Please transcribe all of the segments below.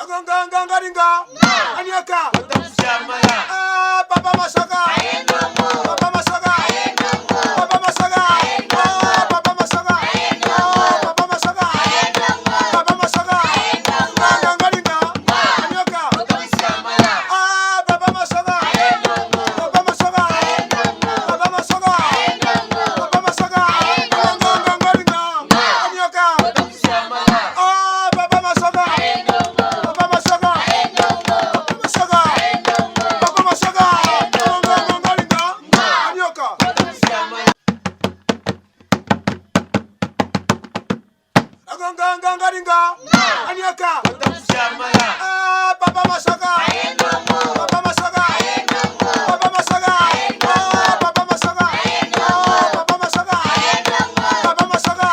Agongangaringa. Anyaka. Papa Masaga. Papa Masaga. Papa Masaga. Papa Masaga. Papa Masaga. Papa Masaga. Agongangaringa. Anyaka. Papa Masaga. Papa Masaga. Papa Masaga. Papa Masaga. Agongangaringa. Anyaka. Papa Masaga. Gangaringa, Anyaka, Papa Masaga, Papa Masaga, Papa Masaga, Papa Masaga, Papa Masaga, Papa Masaga,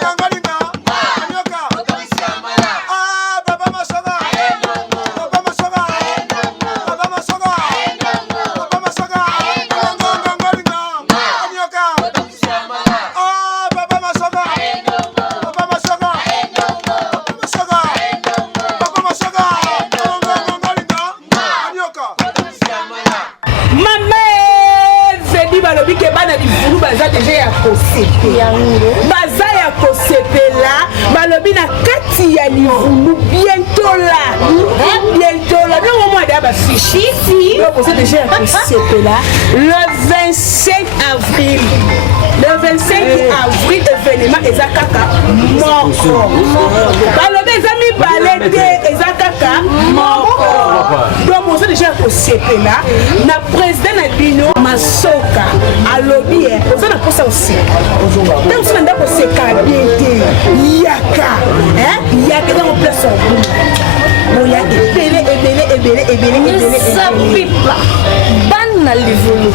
Gangaringa, Anyaka, Papa Masaga, Papa Masaga, Papa Masaga, Papa Masaga, Gangaringa, Anyaka, Papa Masaga. Baza ya kosepela balobi na kati ya livulu bientôt là non moi d'aba fichi ici donc c'est déjà ya kosepela le 25 avril événement ezakaka moko balobi ezami balete ezakaka moko donc c'est déjà ya kosepela na président na bino Masoka alobi oza na posa aussi donc si nda koseka bien te yaka dans place en boya ebele sapipa bana livulu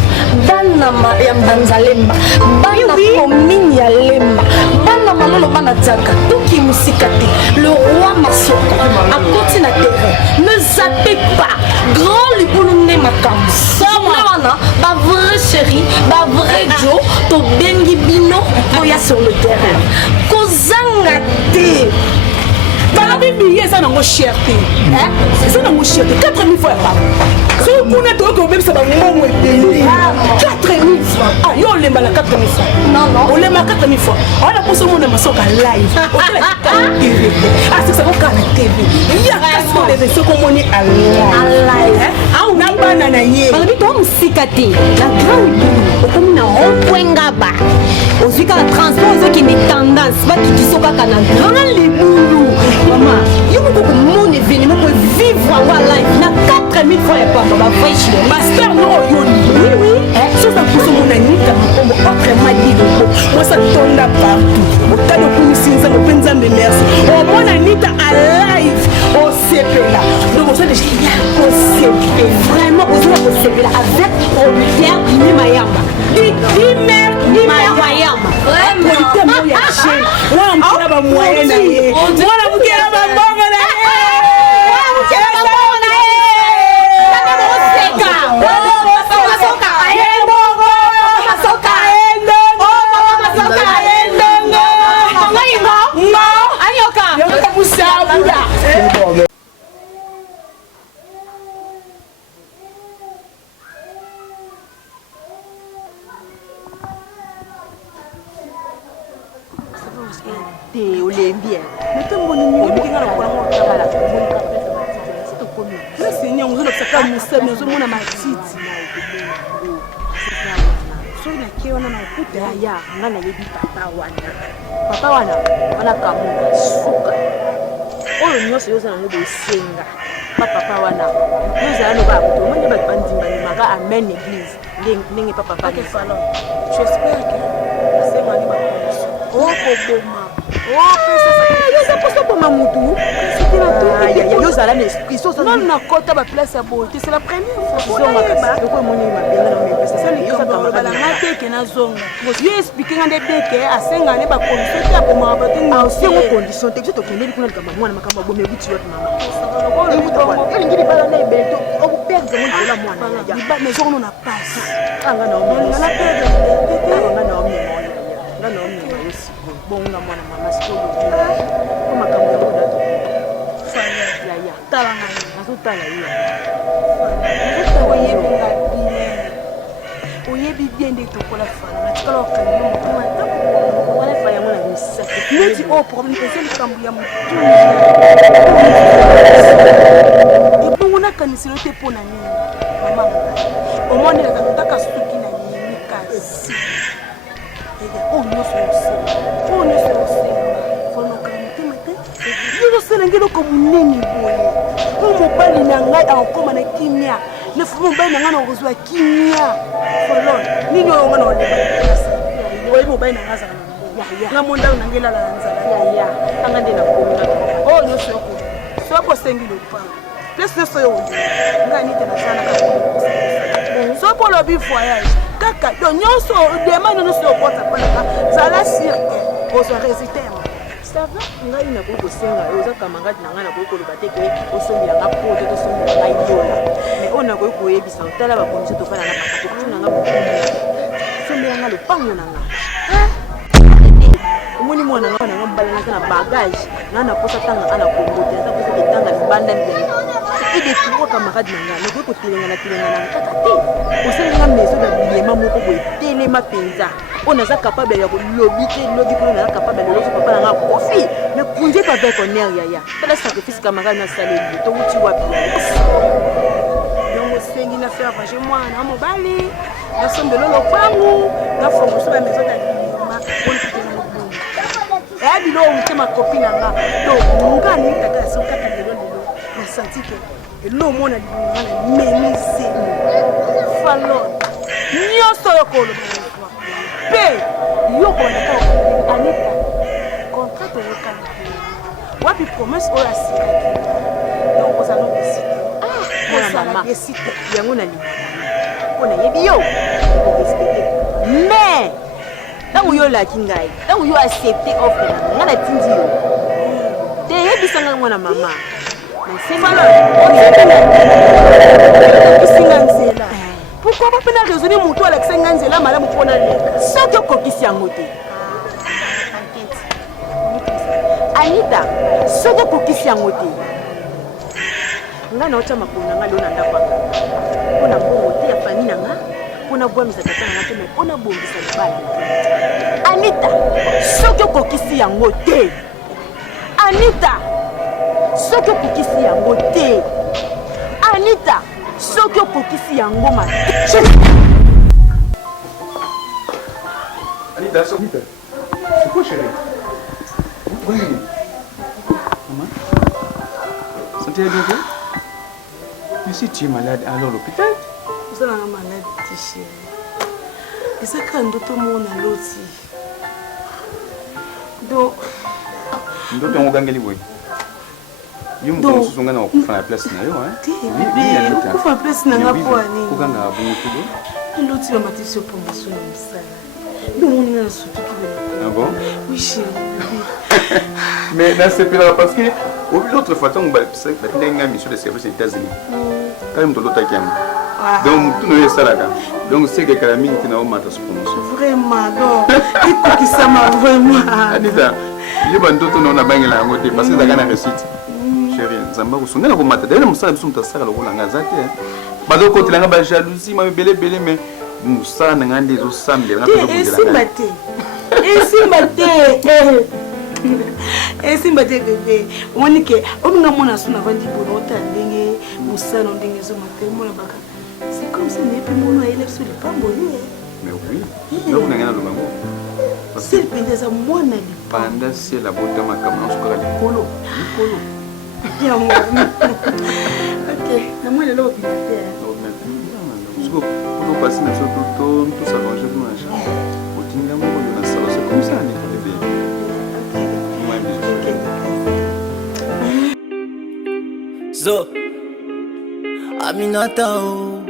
bana ya mbanzalemba bana komini ya lemba bana malolo bana tsaka toki musika te le roi Masoka akoti na terrain ne zappez pas grand libulu ne makambo wana ba vrai chéri ba vrai Joe to bengi bino boya sur le terrain kozanga te balobi billet eza nango cherté eza nango cherté 4000 fois ya papa soki kuna toyoki obebisa bangomo ebele 4000 francs yo olemba na 4000 francs olemba 4000 francs wana mposo omona Masoka live otv asesako kaka na tv yakasodeve soki omoni alive na bana na ye balobi to mosika te na grand libulu okomi na rond-point ngaba ozwi kaka transport ozokende tendance bakikiso kaka na grand libulu mama yo moko komona événement po vivre yango live na 4000 fois ya pamba bavrai chile master no oyoni soza mposo omona nika makombo autrement lidoko mwasa tonda partout otali okumisi nzambe mpe nzambe merci omona nita alive osepela donc oza deja ya kosepela vraiment ozola kosepela avec producteur Dime Mayamba Dime Mayamba producteur mo ya jeune mwana mokela bamoyen na ye mwana mokela bambongo na ye ozomona matiti soki nake wana na okuta ya nga nayebi papa wana wana kamuka suka oyo nyonso yoza nango bosenga papa wana nozala no bakuta omoni bato bandimbanimaka amen église ndenge papa j'espère que asengani bakonso okoboma okopesapoma mutu yozala na esprit nanu nakota baplace ya boye te c'est la première fois teke nazonga yo explike nga nde beke asenga ne bacondition te akomaka batengo condition te biso tokendeli kuna likambo mwana makambo abomi ebuti yote mama elingi libala na ebele to okuperdre ngo libola mwana mezokono na pasi nga naomema bonga mwana mama sikoyo makambo yango dato tala ngai. Nazotala yo. Oyebi bien nde tokola fana natikala okanima motema Wana fa yango na misaki. neti o problème eza likambo ya motu ebongo nakaniselo te mpo na nini mama omonelaka totaka soki na nini kasi oyo nyonso yosenga fonokala motema te yozosela nge eloko monene boye po mobali na ngai akokóma na kimia nefumu mobali na ngai na okozwa kimia folon nini oyo nga na oyebi mobali na ngai azala nga mondalo na ngai elala na nzala Anga nde nakomi na oyo nyonso yoko soki osengi lopango place nyonso oyo oye ngai nite nazalaka soki olobi voyage kaka yo nyonso demande nyonso okota mpanaka zala sirke ozwa résultat ça va ngai nakoki kosenga yo oza kamangati na ngai nakoki koloba te ke osombela nga poto tosombela ngai yola mais oyo nakoki koyebisa otala bakondition tofanda na bakatokotuna nga sombela nga lopango na nga omoni mwana nga na nga mbala naza na bagage nga naposa tanga nga na kongo te naza posa etanga libanda ndenge edeturo camarade na nga nakoki kotelenga na kaka te osenga maison na bilema moko boye telema mpenza oyo naza capable ya kolobi te lobi kuna naza capable ya loloso papa na nga kofi mais kunze pa avec honneur yaya tala sacrifice camarade nasaleli towuti wapi donc osengi na faire vager mwana mobali nasombela lopango nafongoso ba maison na bilema eyabi lo motema kopi na nga to nga nitaka ya soki kaka lelo nasanti ke elo omona libonga na memise falon nyonso oyo koloba mpe yokolaka anita contrat oyokana wapi promese oyo asikaki donc ozala obesite ozala besite yango na libi mpo nayebi yo orespecte mais ntango yo olaki ngai ntango yo accepte offre na ngai natindi yo te yebisanga mwana mama okisinga nzela pourkoi bape na raisonne motu alakisenga nzela malamu mpona leka soki okokisi yango te anita soki okokisi yango te ngai naotya makolo na ngai leo na ndako anga mpona mbongo te ya fami na nga mpona bwamisa tata na nga te me mpona bongisa libala anita soki okokisi yango te anita soki okokisi yango te anita soki okokisi yango Anita, c'est quoi chérie? Oui. Maman? Santé bien toi? Mais si tu es malade, alors l'hôpital? ozala na malade te chéri ezaka ndoto mona loti donc ndoto yango ogangeli boye yo moto mosusu nga na wakufa na place na yo bebe okufa na place na nga po anini okanga bongo tudo loti bamatisi yo promotion ya mosala ndomoninga na sutuki ah bon? oui chéri mais nasepelaka parce que l'autre fois ntango batindaki nga mission de service aux États-Unis kali moto olotaki yango donc tout noyo esalaka donc sekekala mingi te na omata su promotion vraiment donc ekokisama vraiment anita yo bandoto nao nabangela yango te parce que ezalaka na réussite chéri nzambe akosondela komata d'ailleurs mosala biso moto asala lokola nga aza te bazokotelanga bajalousie ma ebelebele mais mosala na nga nde ezosambela esimba te esimba te bebe omoni ke ominga mona so navandi bono otala ndenge mosala ndenge ezomata mona baka c'est comme ça nayebi mono ayele biso lipamboye mais oui donc na nga naloba ngo sel mpenza eza mwana panda siela botama kama nasukaka likolo yango ok namwa lelo obima te passer na so tout s'arranger pour un champ otinga moko na sala c'est comme ça ni bébé moi Zo Aminata o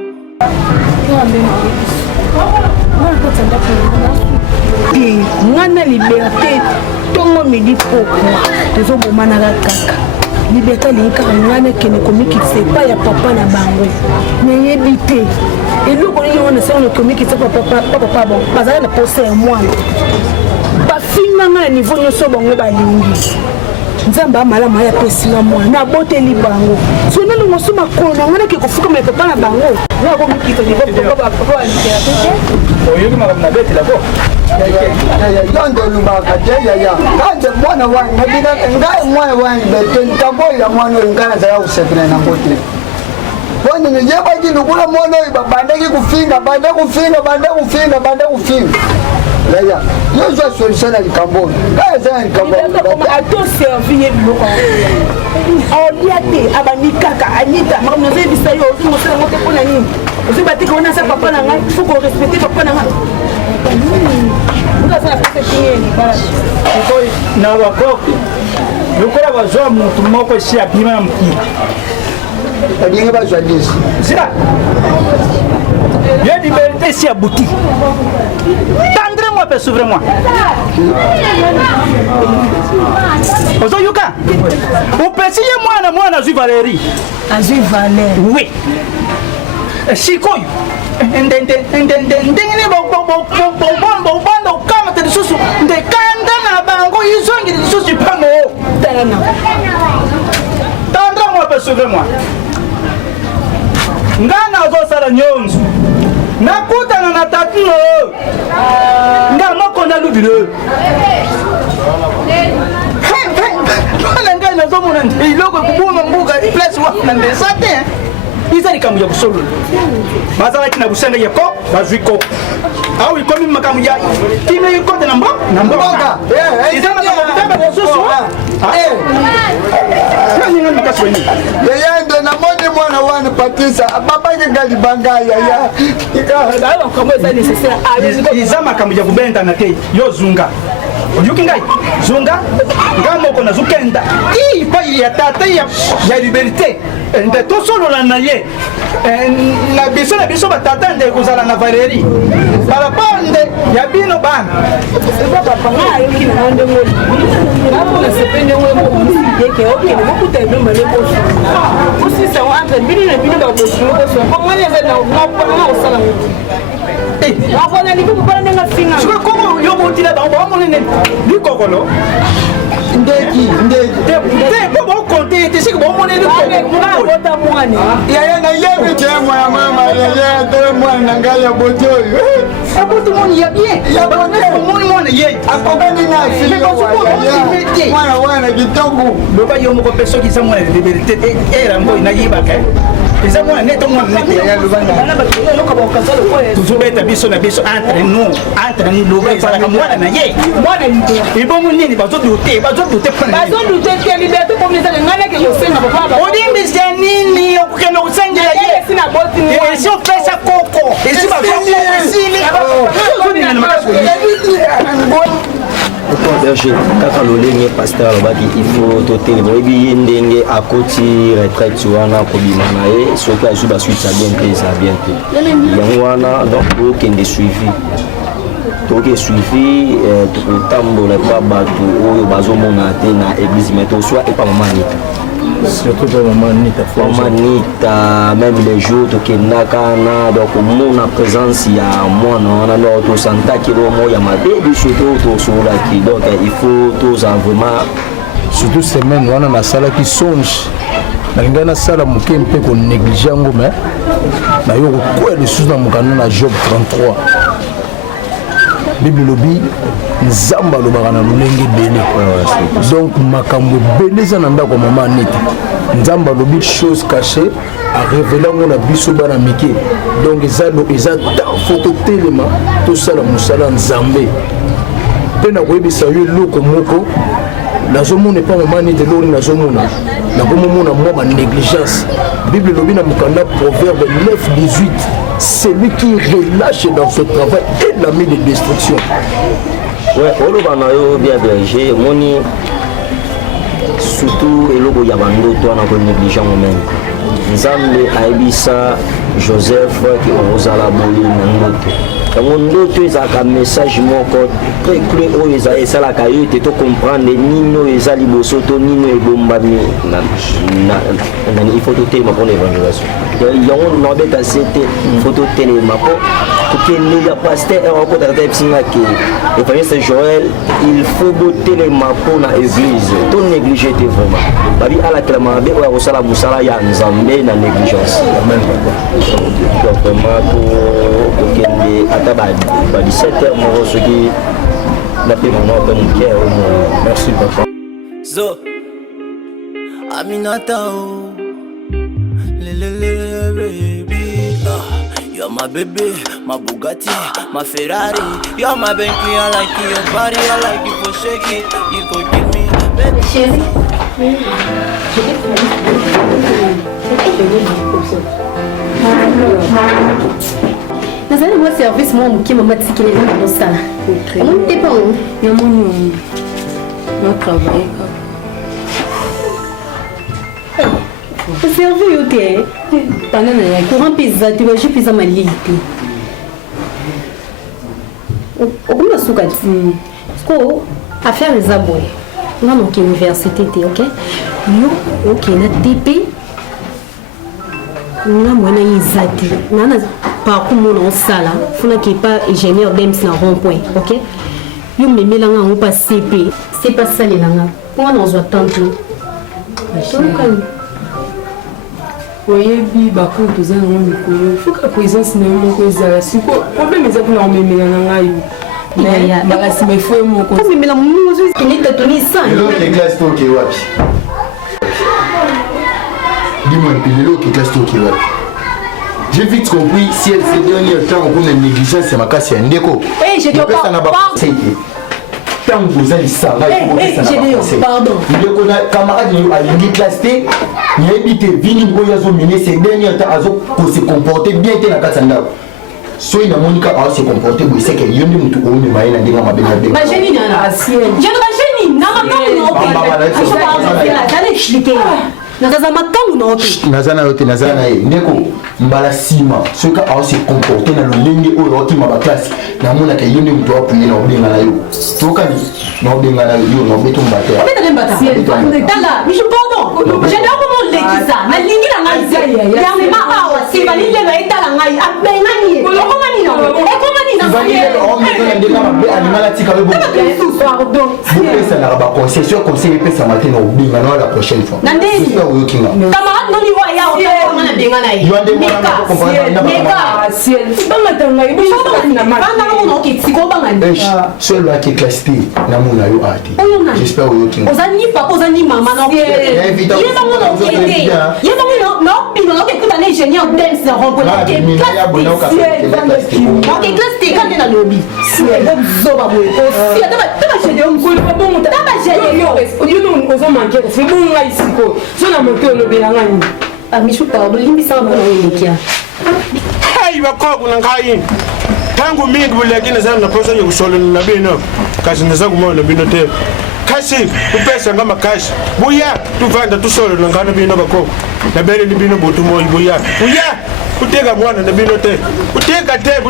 ngana liberté tongo midi poko tozobomanaka kaka liberté alingi kaka ngana ekende komikisa epai ya papa na bango nayebi te eloko nini wana sango komikisa papa bon bazali na posa ya mwana bafinga nga na niveau nyonso bango balingi nzambe amalamu ayapesinga mwana naboteli bango sona longo so makolo nango nake kofukama ya papa na bango nakomikita oyoki makambo na betelako yondo olubaka te yaya kanje mwana wani nabinaka ngai mwana wani bete nkaboyila mwana oyo ngai nazala kusepela nango te poni niyebaki lukula mwana oyo babandaki kufinga bande kufinga yaya yozwa solution na likambo oyo ngai eza na likambo atoservi ye biloko olia te abandi kaka anita makambo nazoyebisa yo ozimosala ngo te mpo na nini ozobatika wana asa papa na ngai faut korespecte papa na ngai na bakoki lokola bazwa motu moko esi abima na mokili balingi bazwa disi zila ye liberté esi abuti tendre moi mpe souvre moi ozoyoka opesi ye mwana azwi valeri oui sikoyo ndenge bobanda okamata lisusu ndekanda na bango izongeli lisusu pango tendre moi mpe souvre moi nga nazosala nyonso nakutana na tatino nga moko nalubilo mpona ngai nazomona nde iloko ekoboma mbuka place wana ndesa te iza likambo ya kosolola bazalaki na busende yeko bazwi ko awo ikomi makambo ya kime ikote na mboka iza makambo kutamba lisusu ninga makasi weni yaya ndo namoni mwana wani patisa babaki ngalibanga yaya iza makambo ya kubendana te yo zunga oyoki ngai zunga nga moko nazokenda ipai ya tata ya liberté nde tosolola na ye na biso batata nde kozala na valeri parapor nde ya bino bana koko yobotila bango bamonene likokolo ndeki te bokonte te siki bomonene yaya nayebi te mwana mama yaya te mwana na ngai ya bote oyo abutu moni ya bien moni mwana ye akokani na fili mwana wana kitoko loba yo moko mpe soki eza mwana liberté era mboyi nayibaka eza mwana nete mwana nete yaya lobanga tozobeta biso na biso entre nous loba ezalaka mwana na ye ibomu nini bazodute odimbisa nini okokende kosengela ye esi opesa koko esi bakoko esili berger kaka lolenge pasteur alobaki il faut totelema oyebi ye ndenge akoti retraite wana kobima na ye soki azwi basuite ya bien te eza bien te yango wana donc tokende suivi tokotambola epa bato oyo bazomona te na église mais toswa epa mama Anita surtout pour maman Anita même les jours tokendaka na donc omona présence ya mwana wana donc tosantaki lomo ya mabe biso to tosolaki donc il faut toza vraiment surtout semaine wana nasalaki songe nalingai nasala moke mpe konéglige yango me nayo kokwea lisusu na mokanda na Job 33 bible lobi nzambe alobaka na lolenge ebele donc makambo ebele eza na ndako ya mama Anita nzambe alobi chose cachée arévele yango na biso bana mike donc eza ta fo totelema tosala mosala nzambe mpe nakoyebisa yo eloko moko nazomona epa mama Anita eloko nini nazomona nakomomona mwa banégligence bible elobi na mokanda proverbe 9:18 celui qui relâche dans ce travail est l'ami de destruction. Ouais, oloba na yo bien berger moni surtout eloko ya bandoto wana ko négligent même nzambe aibisa Joseph ki ozala boye na ndoto yango ndoto ezalaka message moko très clé oyo esalaka yo te tocomprendre nini oyo eza liboso to nini oyo ebombami il faut totelema mpona évangélisation yango nabeta se te faut totelema mpo tokende ya paster okotaka te bisinga ke évangéliste Joël il faut botelema mpona église to néglige te vraiment babi alakela mabe oyo akosala mosala ya nzambe na négligence donc vraiment tokende ata ba 17h moko soki napemana ope moke omo merci papa Zo Aminata oh Lelele baby you're my baby, my Bugatti, my Ferrari. You're my Bentley, I like your body, I like you for shaking. You could give me, baby. Chérie, nazali mwa service mwa moke mama tikeleli na mosala omoni te pa namoni natravaille oserve yo te bana na yaki courant mpe eza te bajupe eza malili te okomi basuka ti ko affaire eza boye nga noke université te ok yo okenda te mpe nga mwana ye eza te nga na parcours mona osala fonaki epa ingénieur dems na rond point ok yo memelanga yango mpa cp cp asalelanga mpo wana ozwa tante tokani oyebi bakulu toza nango mikolo foka présence na yo moko ezala siko problème eza mpona komemela na ngai mbala nsima efo ye moko omemela mozu kende tatoni esange classe toke wapi dis-moi un peu lelo ke classe toke wapi j'ai vite compris si elle s'est donné le temps pour une négligence c'est ma casse ya ndeko je te parle ntango boza lisanga pardon ndeko na camarade alingi classe te yebi te vini oyo azomene ces derniers temps azokose comporter bien te na kati ya ndako soki namonika aose comporter boye seke yo nde motu oomema ye na ndenge mabe na ndenge nazaza makangu na ope naza na yo te naza na ye ndeko mbala nsima soki aose comporter na lolenge oyo okima baklase namonaka yo nde motu apuye na obenga na yo tokani na obenga na yo na obeto mbate lekisa nalingi na ngai yangema awa sibalilelo etala ngai abengani ekomani nabopesanaka baconcession conseil epesama te na obenga na la prochaine fois oyokinga seul ake classe te namona yo ate j'espère oyokinga ozani papa ozani mama nobino nokekuta na ingénieur dems na rompoeklasse te kande na lobi ezozoba boye ozomanke sebongai siko so na moke olobela ngani amishu pardon limbisanga mpona olekia hayi bakhoku na ngai tangu mingi bulekini zami naposa yokusolana na bino kasi ndiza kumona bino te kasi upesa ngama kasi buya tuvanda tusolo ngana bino bakoko nabele ni bino botu moyi buya uteka mwana na bino te uteka te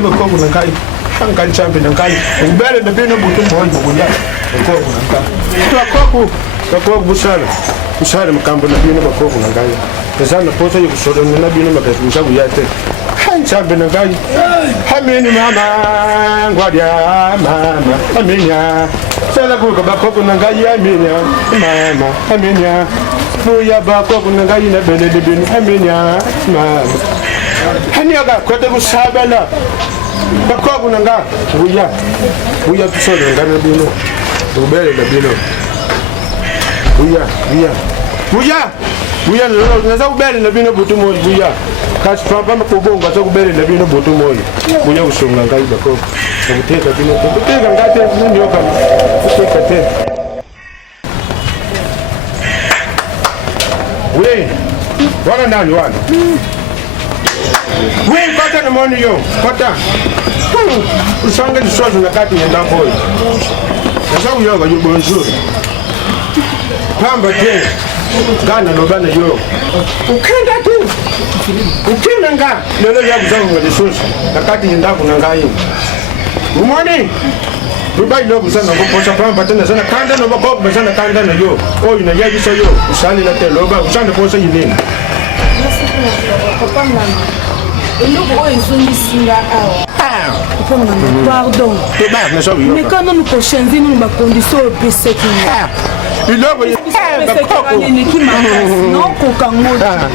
bakoko na ngai hankan chambe na ngai ubele na bino botu moyi buya bakoko na ngai bakoko busala mkambo na bino bakoko na ngai ndizana posa yokusolana na bino makasi buya te chambe na ngai hamini mama ngwadia mama aminya sala kuka bakoko na ngai aminya mama aminya fuya bakoko na ngai na belele bin aminya mama hania ga kote kusabala bakoko na ngai buya tusolo ngana bino ubele na bino buya naza ubele na bino butu mo buya kasi papa makubonga zakubele na bino boto moyo buya usonga ngai bakoko ukuteka bino ukuteka ngate ndio kama ukuteka te we wana nani wana we pata na moni yo pata usanga diswazo na kati ya ndako sasa uyoga yo bonjour pamba te Gana no bana yo. Ukenda tu. Ukenda nga. Lelo ya kuzanga lisusu. Nakati ndaku na ngai. Umoni. Dubai lo kuzanga ngoposa pamba tena sana kanda no bako sana kanda na yo. Oh ina ya biso yo. Usali na telo ba usande posa yini. Papa mama. Eloko oyo ezongisinga awa. Papa mama, pardon. Mais quand nous prochains nous ba condition opeseki. Iloko nini ki makasi non kokangoti.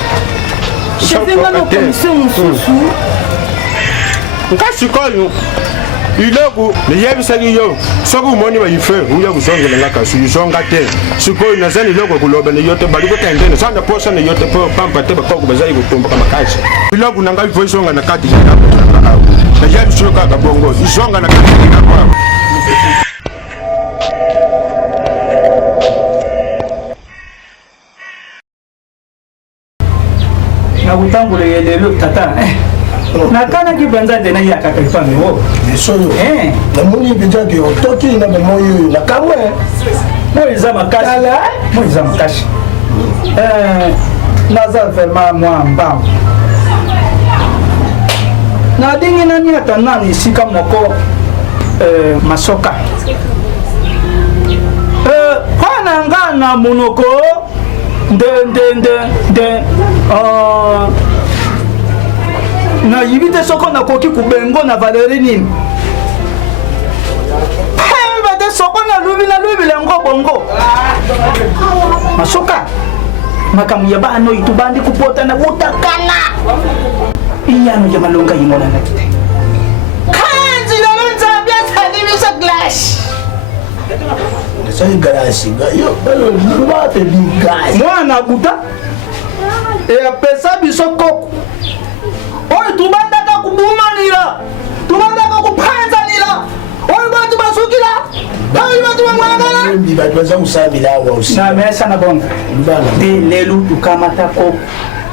Chezenga no commission mususu. Nkasi koyo. Iloko liyebisaki yo. Soku moni ba yife uya kuzongela la kasu yizonga te. Sikoyo nazani iloko kuloba ne yote bali kutendene sanda posa ne yote po pampa te bakoko bazayi kutumba kama kazi. Iloko nanga ivoisonga na kati ya hapo awu. Na yabi shoka kabongo izonga na kati ya hapo. Nakutambula lelo tata. Nakana kibanza tena yakaka ifame wo. Soyo. Namuni bijage otoki na moyo na kamwe. Moiza makashi. Moiza makashi. Naza vraiment moi mbam. Na dingi nani ata nani sika moko masoka. Pana ngana monoko de na yibite soko na koki kubengo na Valérie nini bade soko na lubi lengo bongo masoka makamu ya bano itubandi kupota na utakana iyano ya malonga yimona na kite kanzi na lonza bia tani sa glass sai garasi yo balo luba te bi gas mwana buta e apesa bisoko oyo tubandaka kubumanila tubandaka kupanzanila oyo batu basukila oyo batu bamwagala mbi batu baza kusambila awa aussi na mesa na bonga de lelu tukamatako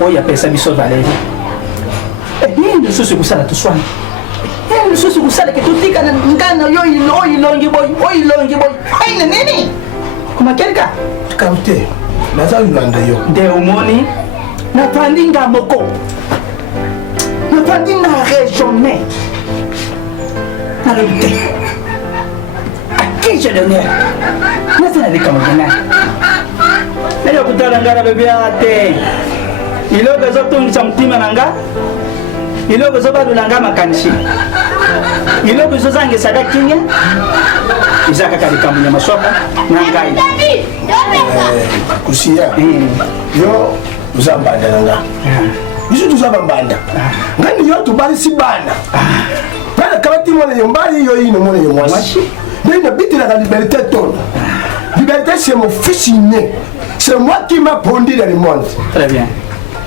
oyo apesa biso Valérie nini lisusu kusala tuswana nini lisusu kusala ke tutika na ngana yo ilongi boy aina nini kumakelika kamte naza ulanda yo de umoni na pandinga moko napandi na région na lobite akije donner nasana de kamagana ndio kutana ngara bebe ate iloko zotungisa mtima nanga iloko zobadulanga makanisi iloko zozangisaka kinya izaka kalikamunya masoka na ngai kusia yo uzambanda nanga biso tuzabambanda ngani yo tubalisi bana bana kabati mwana yombali yo ino mwana yomwasi nina bitira la liberté ton liberté c'est mon fils né c'est moi qui m'a pondu dans le monde très bien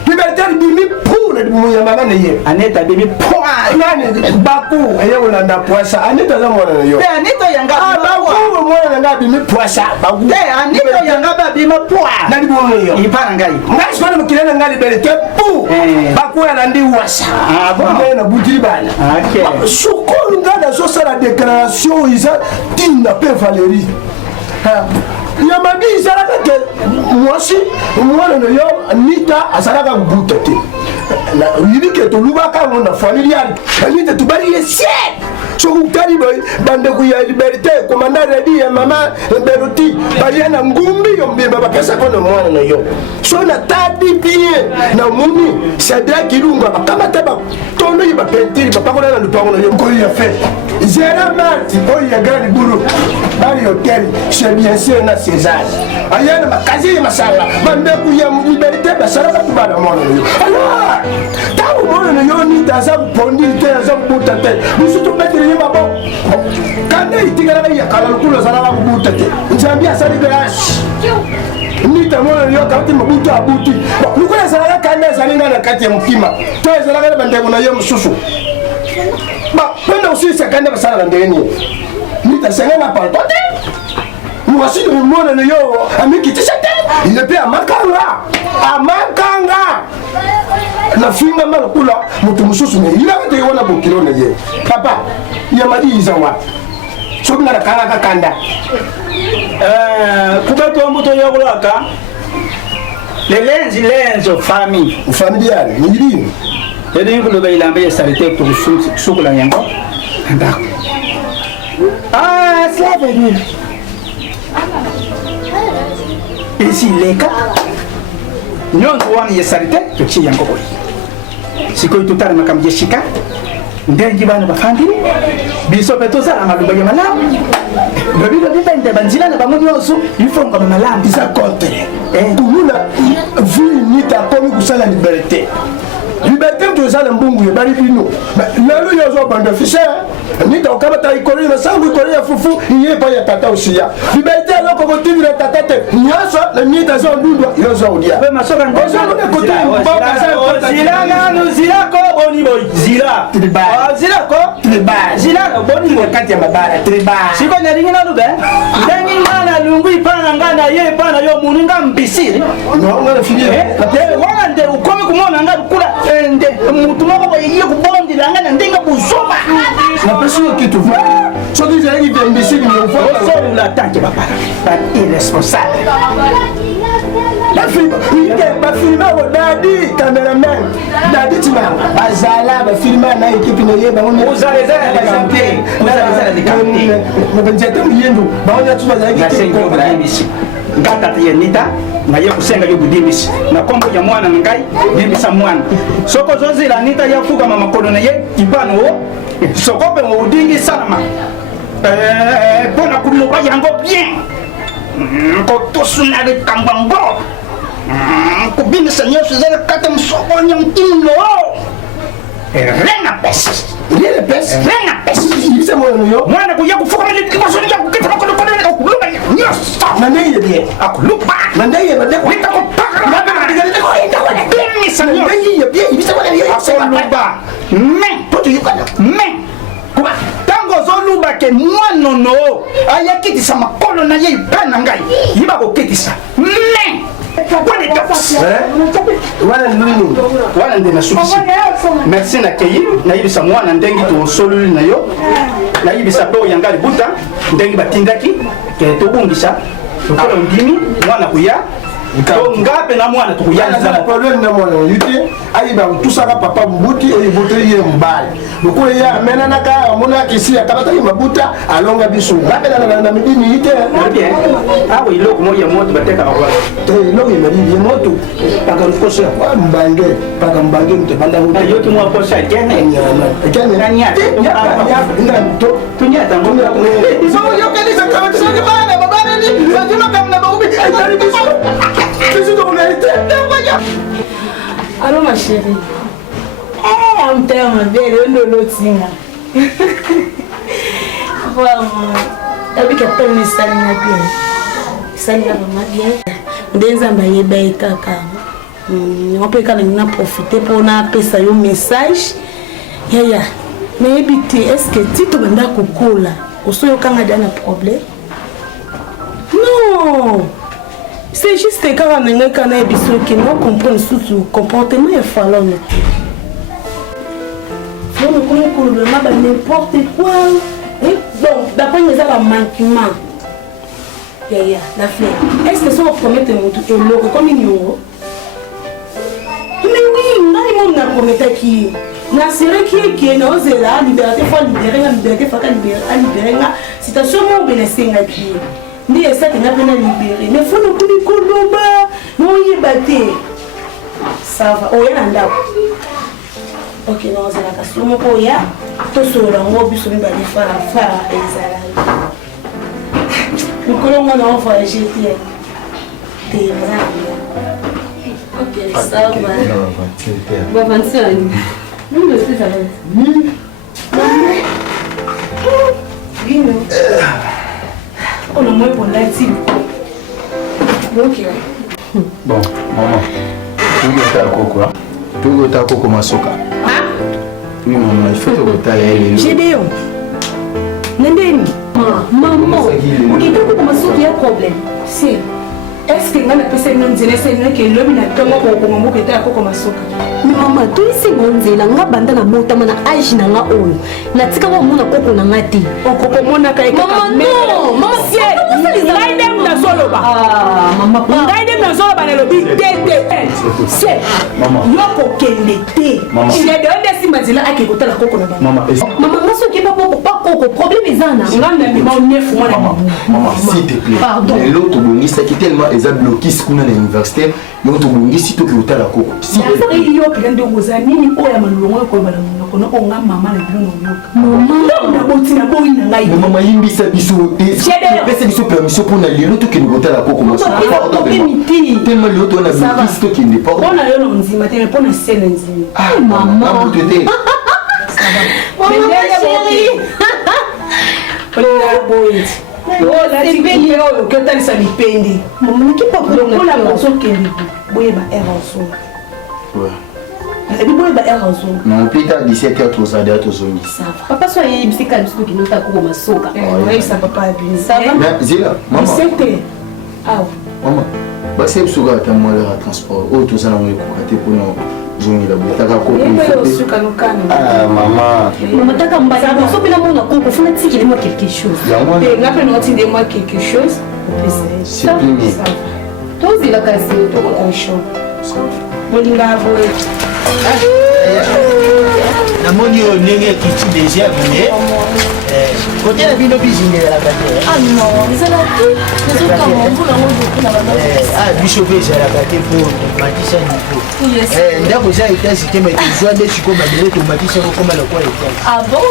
liberté bimi pour le moya mama ne aneta bimi pour nani baku eye ulanda poisa aneta za mwana yo aneta yanga baku mwana nga bimi poisa baku aneta yanga ba bimi pour nani bono yo ipana ngai ngai swana mukilena ngali liberté pour baku alandi wasa na butili bana ok sukolu ngada so sala déclaration isa tinda pe Valérie yamadi izalaka ke mwasi mwana na yo nita azalaka kubuta te yibi ke tolubaka ngo na famille yali anita tubali ye siel soku tali boy bande ku ya liberté komanda redi ya mama beroti bali na ngumbi yo mbeba bakasa ko na mwana na yo so na tadi bien na muni sadra kilunga bakamata ba tondo yiba pentiri papa ko na lupango na yo ko ya fait Zera Marti, oh ya gari buru, bari hotel, c'est bien sûr na César. Ayana makazi masala, bande ku ya liberté basala ba tubana mwana yo. Alors, tawo mwana yo ni daza pondi te za buta te. Bisu to mettre ni babo. Kande itigara ya kala kulo sala ba buta te. Nzambi asali grass. Ni tamona yo kati mabuto abuti. Lukula sala kande salinga na kati ya mkima. To sala bande kuna yo msusu. Ba, penda usisa kanda basala ndeni. Nita senga pa tote. Mwasi ni mwana na yo amikitisha te. Ile pia makanga. Amakanga. Na finga malukula mutu mususu ne. Ila te wana bokilo na ye. Papa, ya madi izawa. Sobina na kanga kanda. Kubeto mbuto yokulaka. le lenzo famille familiale nilini edi kuloba ilamba ya salite pour sukula yango ndako ah c'est venu ici leka nyonzo wani ya salite tuchi yango boy sikoy tutara makamje shika ndengi bana bafandini biso petozala malumba ya malamu babilo bibende banzila na bango nyonso ifonga malamu isa contre kumuna vili nita komi kusala liberté tozala mbungu ye bali bino lelo yozo banda fisher nita okabata ikori na sangu ikori ya fufu iye pa ya tata usia liberté aloko kotivi na tata te nyoso na nita zo ndundwa yozo udia be masoka ngozo ne kotivi zila na zila ko boni boy zila triba zila ko triba zila ko boni boy kati ya mabara triba siko nyaringi na lube ndangi ngana lungu ipana ngana ye ipana yo muninga mbisiri no ngana finie wana nde ukomi kumona ngana kula ende mutu moko boye kubondi ngana ndenga kusoma na pesu kitu va so dize ngi de mbisiri ni ufo so la tanke papa pas irresponsable ba filma wo dadi cameraman dadi tima bazala ba filma na equipe na ye ba on uzaleza na kampe uzaleza na kampe na banjete yendo ba on atuma za na sengo bra imisi ngata tienita na ye kusenga yo budimisi na kombo ya mwana ngai bimisa mwana soko zozila nita ya fuga mama kono na ye ibano soko pe udingi salama bona kuloba yango bien ko tosuna de kambango kubini sanyo suzela kata msoko nyamtino renga pes renga pes ibisa mwana yo mwana kuya kufuka mali kibaso ya kukita ko ko okuluba nyosta na ndeye de akuluba na ndeye ba de wita ko pakra na diga ko ita wala bini sanyo ndeye ye ibisa mwana yo akuluba men poto yukana men kuba tango zoluba ke mwanono ayakitisa makolo na ye ipana ngai yiba kokitisa men wala nini wala ndena sukisi merci na keyi na yibisa mwana ndengi to soluli na yo na yibisa pe oyanga buta ndengi batindaki ke tobungisa tokola ndimi mwana kuya to ngape na mwana tukuyanza na problème na mwana yuti ayi ba tusaka papa mbuti e botori ye mbali lokole ya mena naka mona kisi akabata ye mabuta alonga bisu ngape na midini yite bien awo iloko moya moto bateka kwa lo ye mari ye moto paka rukosa kwa mbange paka mbange mtebanda na yoki mwa posha kene kene nanya to tunya tango so yo kene sakaba tsaka bana babana ni sajima kamna ba ubi ay bisu Allô ma chérie. On t'aime bien, on ne l'autre. Vraiment. T'as vu qu'elle peut me saluer bien. Saluer vraiment bien. Des amis, ben kaka. On peut quand même profiter pour appeler un message. Ya. Mais est-ce que tu te demandes coucou là? Ou soit au Canada un problème? Non. C'est juste que quand on a un épisode qui nous comprend sous comportement et falloir le faire. Donc, on a n'importe quoi. Donc, d'après les autres manquements. La fleur. Est-ce que ça va promettre un euro comme une euro? Mais oui, on a promis qui. Na série qui est dans la liberté, faut libérer la liberté, faut libérer la citation au bénéfice qui. Ni ça qui n'a pas libéré. Mais faut nous couper Koloba. Non, il est battu. Ça va. Oh, il y a un dab. Ok, non, c'est la casse. Mon poya. Tout sur le mot, puis sur le bas de faire et ça. Le colon, on a envoyé jeter. T'es ok, ça va. Bon, 25. Non, mais c'est ça. On a moins pour la team. Ok. Bon, maman. Tu veux coco masoka. Ah? Oui, maman, il faut te retailler. Gédéon. Nendeni. Maman. Ok, coco masoka, il y a un problème. Si. Est-ce que ngana pesa ino nzela sene ke lobi na tongo ko mambo ke ta ko masoka mama to isi nzela nga banda na motama na age na nga oyo natika ko mona koko na ngati okoko mona kai ka mama no mama sie ngai dem na nazoloba ngai nde nazoloba nalobi tete se yo kokende te jedo nde simba nzela ake kotala koko na bango Maman, moi, ce qui est pas Coco, problème est ça. nga nabima nefu mwana Maman, s'il te plaît. Pardon. L'autre bongisi qui tellement est bloqué ce qu'on a à l'université, l'autre bongisi tout que la coco. S'il te plaît. yo pele nde okoza nini oyo ya malongo ekoyebala monoko na onga mama na bino noyoka na botina boyi na ngai Mais maman yimbisa biso pesa biso permission pour na lelo to kende kotala koko mo pardon tellement l'autre on a bloqué to kende pardon mpona yo na nzima te me mpona sele nzima maman tete olinga boyeti olatiki oyo oketalisa lipende lokola bozokende boyeba ere ozonga nayebi boyeba ere ozonga non plus tard 17h tozali atozongi Papa, soit il y a un petit peu de Coco Masoka. oyebisa papa abini mais zila maman 17 awa maman basi biso ata moyen ya transport oyo tozala ngo ekokate mpona zongela botaka koko osuka nokana maman Maman, t'as comme ça, on s'en peut la monnaie, Coco, faut mettre qu'il y a quelque chose. nga mpe notinde moi quelque chose c'est fini Toi aussi, la casse. okosho bolinga boye namoni oyo ndenge ekiti deja boye kote na bino bizingelelaka te Ah non, les alakis, les autres comme on voit la biso mpe ezalaka te mpo tomatisa nivo ndako eza etasi te me tozwa nde sikoyo mabele tomatisa kokoma lokola etasi Ah bon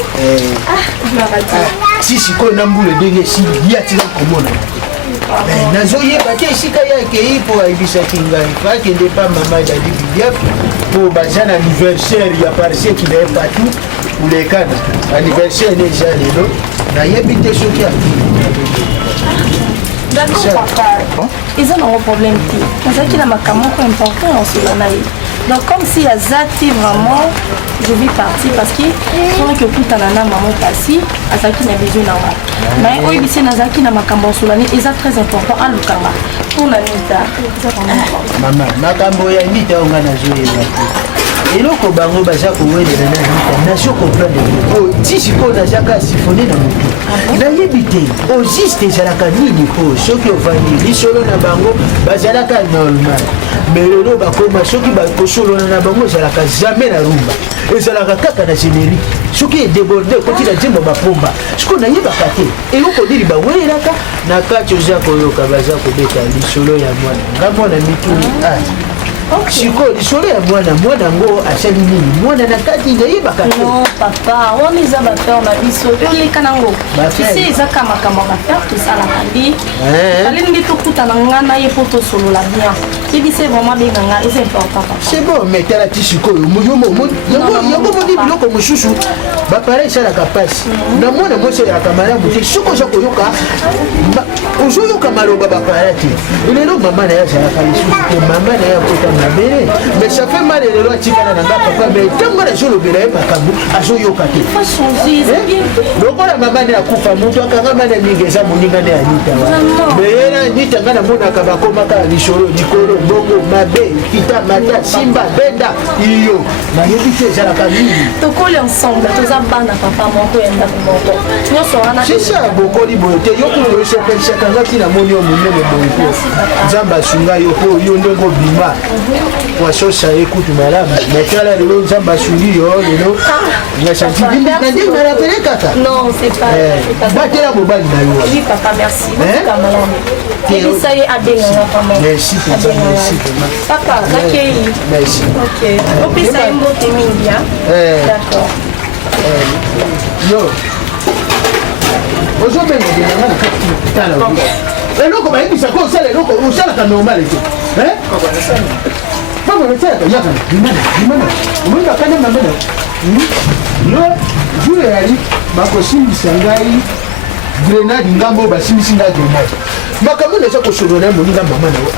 Ah, je m'arrête. si sikoyo na mbula ndenge esili ya tika komona nazoyeba te esika yakei mpo ayebisaki ngai fakende pa mama dadi bidiaf mpo baza na anniversaire ya parcelle qui naye partout kulekana anniversaire ne eza lelo nayebi te soki D'accord, papa. Ils ont un problème. C'est ça qui a ma caméra important en ce moment. Donc, comme si y a Zati vraiment, je vais partir parce que quand que tout à nana maman passé, à ça qui n'a besoin d'avoir. Mais au ici na Zaki na ma caméra sur l'année, c'est très important à l'Ukama. Pour la Nita, c'est vraiment important. maman makambo ya nita onga nazoyeba te eloko bango baza kowelela na nita nazo comprendre o ti sikoyo nazaka sifone na motu nayebi te ogiste ezalaka nini po soki ovandi lisolo na bango bazalaka normal me lelo bakoma soki bakosolona na bango ezalaka jamais na rumba ezalaka kaka na générique soki edeborde ekoti na nzembo bapomba sikoyo nayebaka te eloko nini bawelelaka na kati oza koyoka baza kobeta lisolo ya mwana nga mwana mituni sikoyo lisolo ya mwana ngo asali nini mwana na kati nayebaka te Non, papa, on les a faire ma vie sur les canangos. Tu sais, ils ont comme faire tout ça la vie. Allez, nous tout à l'angana et pour tout solo la bien. Qui dit c'est vraiment bien, c'est important. c'est bon mais tala ti sikoyo yango moni biloko mosusu bapareil esalaka mpasi na mwana mwasi oyaka malamu te soki oza koyoka ozoyoka maloba bapara te lelo mama na ye azalaka lisusu te mama na ye akota mabele mais ça fait mal lelo atikana na nga papa mais ntango nazolobela ye makambo azoyoka te lokola mama ne akufa moto akangama na mingi eza moninga nde anita mais ye na anita nga namonaka bakomaka lisolo likolo bongo mabe kita mata simba benda iyo nayebi te ezalaka nini tokoli ensemble toza bana papa moko ya ndako moko nyonso wana c'est ça bokoli boye te yo kuno esepelisaka nga ntina moni yo monene boye po nzambe asunga yo po yo ndenge obima wasosa ye kutu malamu metala lelo nzambe asungi yo lelo nasanti nandenge narapele kaka non c'est pas batela mobali na yo oui papa merci ebisa ye abenganga pama merci papa nakei merci ok opesa ye mbote mingi d'accord yo ozobenga nanga na kati tala eloko bayebisaka osala eloko osalaka normal te papa osalaka yaka limana omoni bakanda mamena yo jour eyali bakosimbisa ngai grenade ngambo oyo basimbisi ngai grenade makambo na eza kosolola moninga mama na yo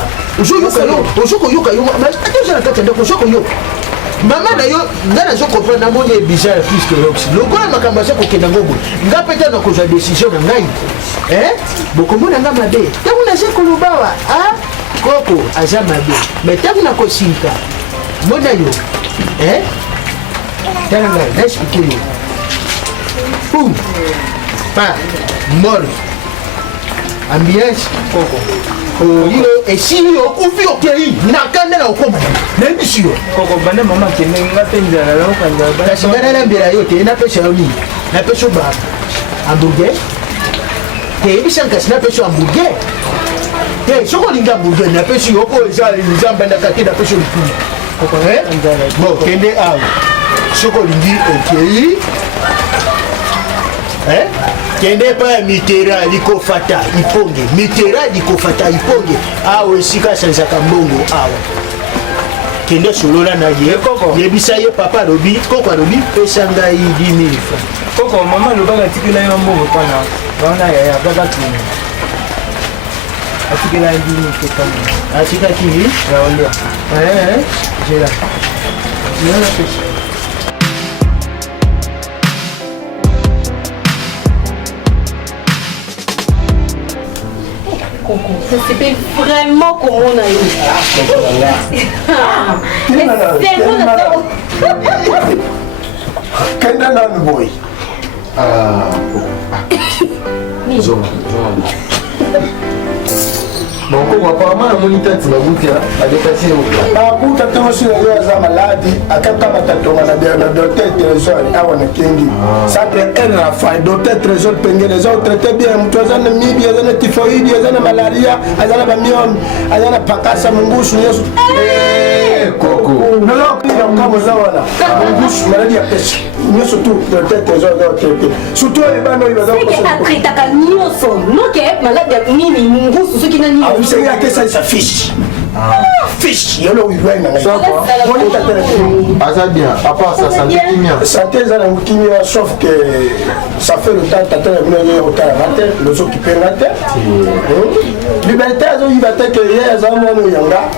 ozokoyoka yo ate ozala kati ya ndako ozokoyoka mama na yo nga nazokomprendre namoni ebizarre plus que rox lokola makambo aza kokenda ngo boye nga mpe ntango nakozwa décision na ngai bokomona nga mabe ntango naza kolobawa koko aza mabe me ntango nakosinka mona yo tala ngai naexplike yo pa mort ambiance oyilo esili okufi okei nakanda na okoma nembisi yo koko bande mama kende nga mpe nzala naokanda kasi nga nalambela yo te napesa yo nini napesa yo ba hamburger teyebisa nkasi napesa yo hamburger te soki olingi hamburger napesi yo po eza mbandaka te napesa yo lipuli bon kende awa soki olingi okei kende epai ya mitera likofata iponge mitera likofata iponge awa esika asanzaka mbongo awa kende solola na ye yebisa ye papa alobi koko alobi pesa ngai 10 000 francs koko mama alobaka atikela ye mbongo mpana wana yaya kaka tuni atikela ye 10 000 te kama atikaki ya olia jela jela pesa Coco, ça s'appelle vraiment comme on a eu. C'est bon, d'accord. Kenda nani boy? Bon, koko apparemment na moni tati babuta adekasi babuta tosi yo aza maladi akakaba tatonga na docteur trésor awa na kengi sacre elle la fa docteur trésor pengele les autres traité bien mtu aza na mibi aza na typhoïde aza na malaria aza na bamion aza na pakasa mungusu yesu koko non kila kama za wala mungusu maladi ya pesa nyoso tu docteur trésor za traité surtout les bano ils vont c'est que traité ka nyoso non que maladi ya nini mungusu soki na nini vous savez à quel ça s'affiche fiche yolo wiwe na ngasa moni tatele asa bien à part ça santé kimia santé za na kimia sauf que ça fait le temps tatele mino au temps raté le zo qui peut raté liberté zo liberté que hier za mo no yanga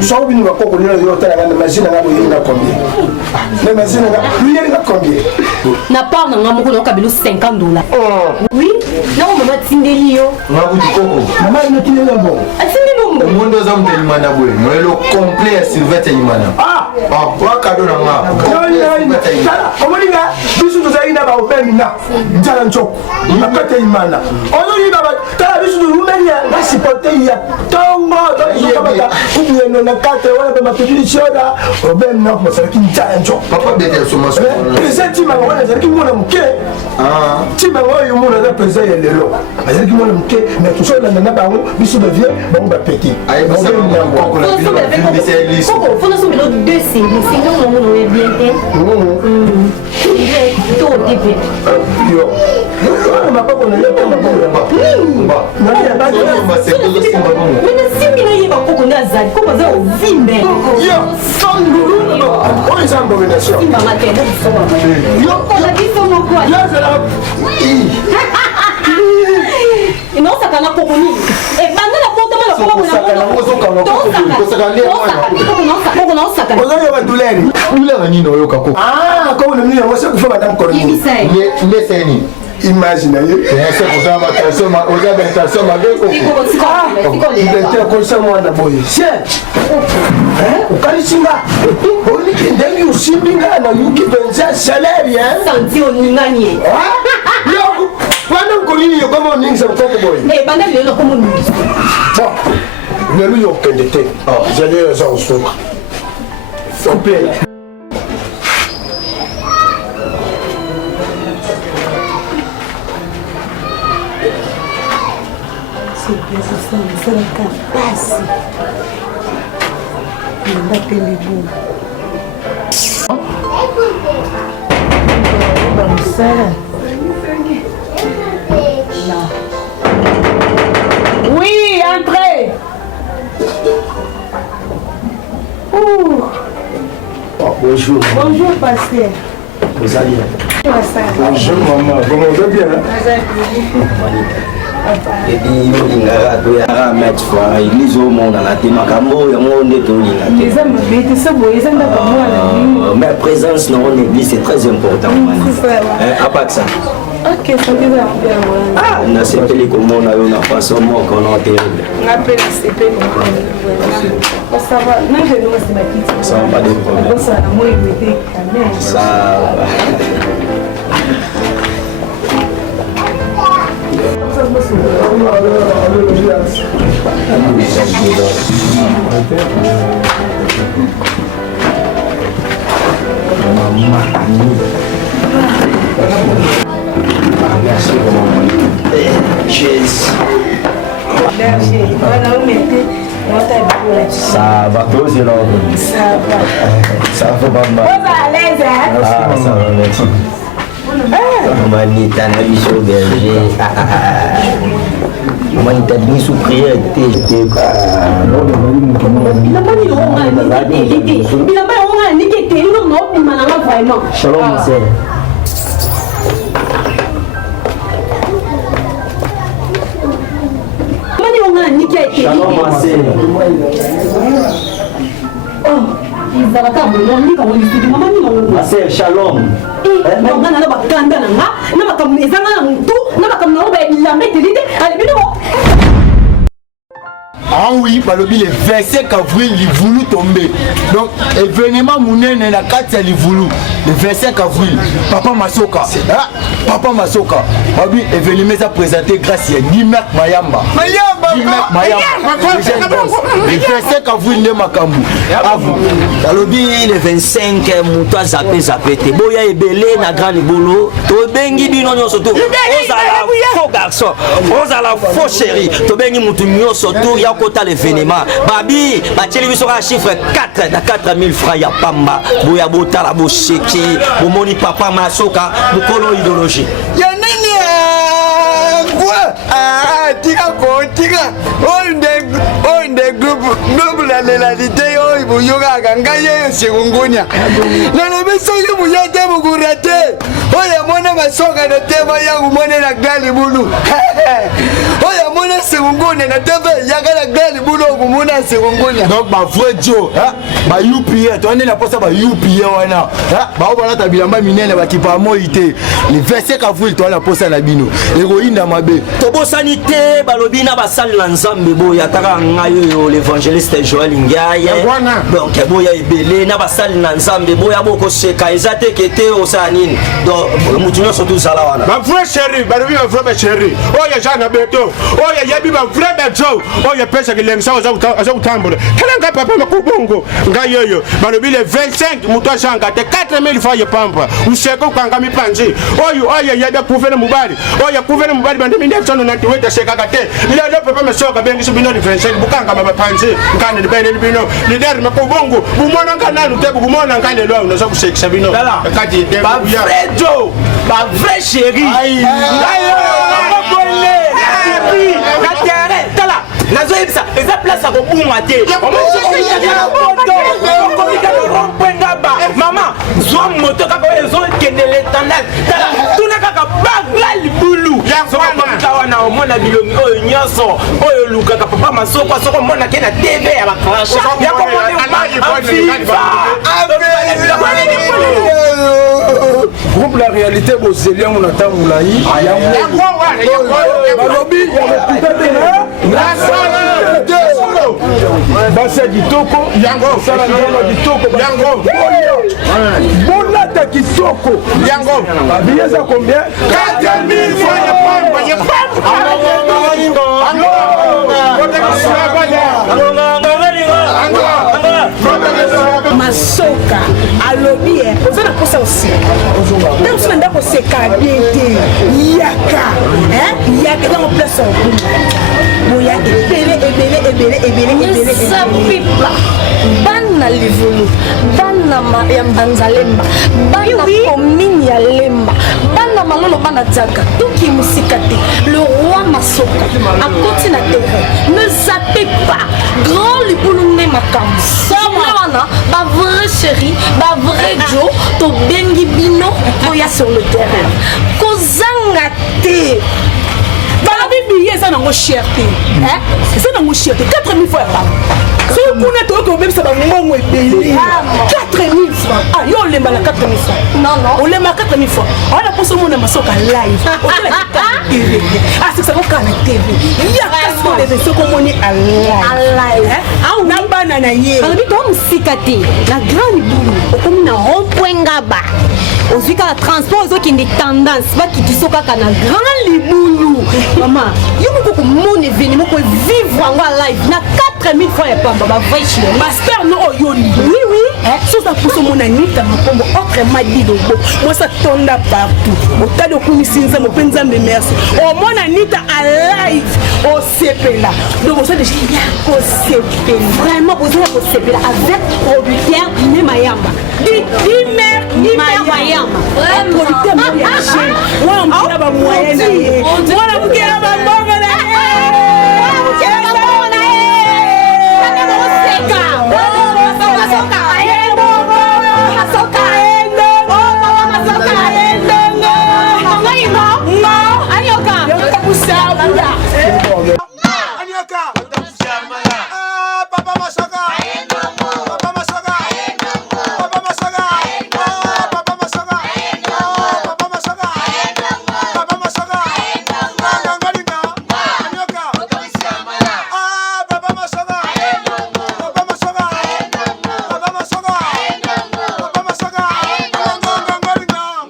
so binu ba koko lelo yo tala na machine na bo yinga combien na machine na lui yinga combien na part na ngamuko na kabilo $50 oui na mama tindeli yo ngabuti koko mama ino kinela bon le monde aux hommes de l'imana boy mais le complet Sylvette Imana pas cadeau na nga comment dit là bisu to zaina ba obemina njala nchoko akate Imana ono ni baba tala bisu to rumenya na sipote ya tongo to baba ubieno na kate wala ba mapili shoda obemina kwa sariki njala nchoko papa bete soma so presenti manga wala sariki mwana mke tima oyo mwana na pesa ya lelo sariki mwana mke mais tout ça na bango bisu ba vie bango ba petit ay ba sa ko la bilo bi c'est liste Coco, faut nous mettre deux séries, sinon on est bien il est tout début. Yo. On m'a pas connu le temps mais si il y a pas Coco na zali, comment ça au vimbe. Yo, sans goulou. On est en domination. Il m'a maté. Yo, on a dit son quoi. Là c'est là. Non, ça kana Coco ni. Et maintenant la porte la Coco na. Ozoyo ba douleur. Douleur ni no yo kako. Ah, comme le mien, moi c'est pour madame Coroni. Il est saini. Imagine. C'est pour ça ma personne ma oza ben personne ma beko. Il était comme ça moi na boy. Chien. Ukalisinga. Oni kindeli usimbinga na yuki benza salaire hein. Santi oningani. Yo, madame Coroni yo comment on ça peut boy. Eh banda lelo comme on. Le lui au pendete. Ah, j'allais les en sous. Coupé. C'est bien ça, c'est la capace. Il va payer bon. Oui, entrez. Bonjour. Bonjour, pasteur. Vous allez bien? Bonjour maman. Comment vous allez bien? ebi olingaka toyaka match fois église omonana te makambo yango nde tolingaka eza mabe te so boye eza ndako mwana mais présence nango na église c'est très important à part ça ok sokeza yango nasepeli komona yo na façon moko no terrible ngape nasepeli osava nangenonga sebakiti ça va pas de problème osala na moi ebete kame ça Cheers. Ça va, toi aussi, là? Ça va, maman. À l'aise, hein? Ah, ça va, merci. Manita, na biso berger. Manita, ni sous prière, Shalom, ma sœur. Shalom, ma sœur. Ma sœur, shalom. Ah oui, balobi le 25 avril, il voulu tomber. Donc, événement mounene na kati il voulu. Le 25 avril, Papa Masoka. Ah, Papa Masoka. Babi, événement ça présenté grâce à Dimek Mayamba. Dimek Mayamba. Le 25 avril, ne makambu. À vous. Balobi le 25, moutoua zappé. Te boya ebele na grand libolo. To bengi bino nyoso to. Ozala faux garçon. Ozala faux chéri. To bengi moutou nyoso to. Kota l'événement babi batieli biso ka chiffre 4 na 4000 francs ya pamba boya botala bo cheki bo moni Papa Masoka bokolo idéologie ya nini quoi tika on the groupe la lélalité oyo buyoga ganga yeyo sekungunya na biso yo buyate bukurate oya mona Masoka na tema yangu mona na gali bulu oya mona sekungunya na tebe yakala gali bulu kumuna sekungunya donc ba vrai Joe ba UPA to ndena posa ba UPA wana ba obala tabilamba minene ba kipamo ite le 25 avril to na posa na bino eroinda mabe to bosani te balobi na basali la nzambe boya taka ngayo l'évangéliste Joël Ngaye donc boya ebele na basali na nzambe boya boko seka ezate kete osanine donc mutunyo surtout sala wana ba vrai chéri balobi ba vrai chéri oya jana beto oya yabi ba vrai beto oya pesa kilengisa aza kutambula kalanga papa makubongo ngayoyo balobi le 25 muto ashanga te 4000 francs pampa useko kanga mipanzi oya yabi kuvena mubali oya kuvena mubali bande minde tsono nanti weta seka kate ile papa Masoka bengi bino le 25 bukanga mapanzi ngane libene libino lideri makubongo bumona ngana lutebu bumona ngane lwa unaza kusekisa bino kati de ba vrai Joe ba vrai chéri nazoyebisa eza place ya kobunga te mama zwa moto kaka oyo ezokende letandage tala tuna kaka bagla libulu sokomika wana omona bilongi oyo nyonso oyo olukaka Papa Masoka soko omona ke na tv ya bakrasha groupe la réalité bozeli yango na ntango molai balobi basa kitoko osala nzamba kitoko bolata kitoko yango babiye eza combien 4000 francs Masoka alobi oza na posa oseka ntango so na ndako oseka bien te yaka ntango place boya ebele ezapipa bana livulu bana ya mbanzalemba bana komini ya lemba bana malolo bana dzaka toki musika te le roi Masoka akoti na terrain ne zappez pas grand libulu nde makambo wana ba vrai chéri ba vrai Joe to bengi bino toya sur le terrain kozanga te balobi billet eza nango cher te eza nango cher te 4000 fois ya pamba soki kuna toyoki obebisa bambongo ebele 4000 francs yo olemba na 4000 francs olemba 4000 francs awana mposo omona Masoka live otela asikisako kaka na tv yakasi soki omoni alive na bana na ye balobi to mosika te na grand libulu okomi na rond-point ngaba ozwi kaka transport ozokende tendance bakitiso kaka na grand libulu Maman, yo moko mon événement ko vivre en live na 4000 fois ya pamba ba vai chez master no oyoni. Oui. So ça pousse mon anita makombo autrement dit lobo. Moi ça tonda partout. Otali okumisinza mo penza me merci. O mon anita à live au sepela. Donc ça déjà ya ko sepela. Vraiment besoin ko sepela avec producteur ni mayamba. Ni mayamba. Producteur ni ya chez. Moi on a ba moyen na ye. Moi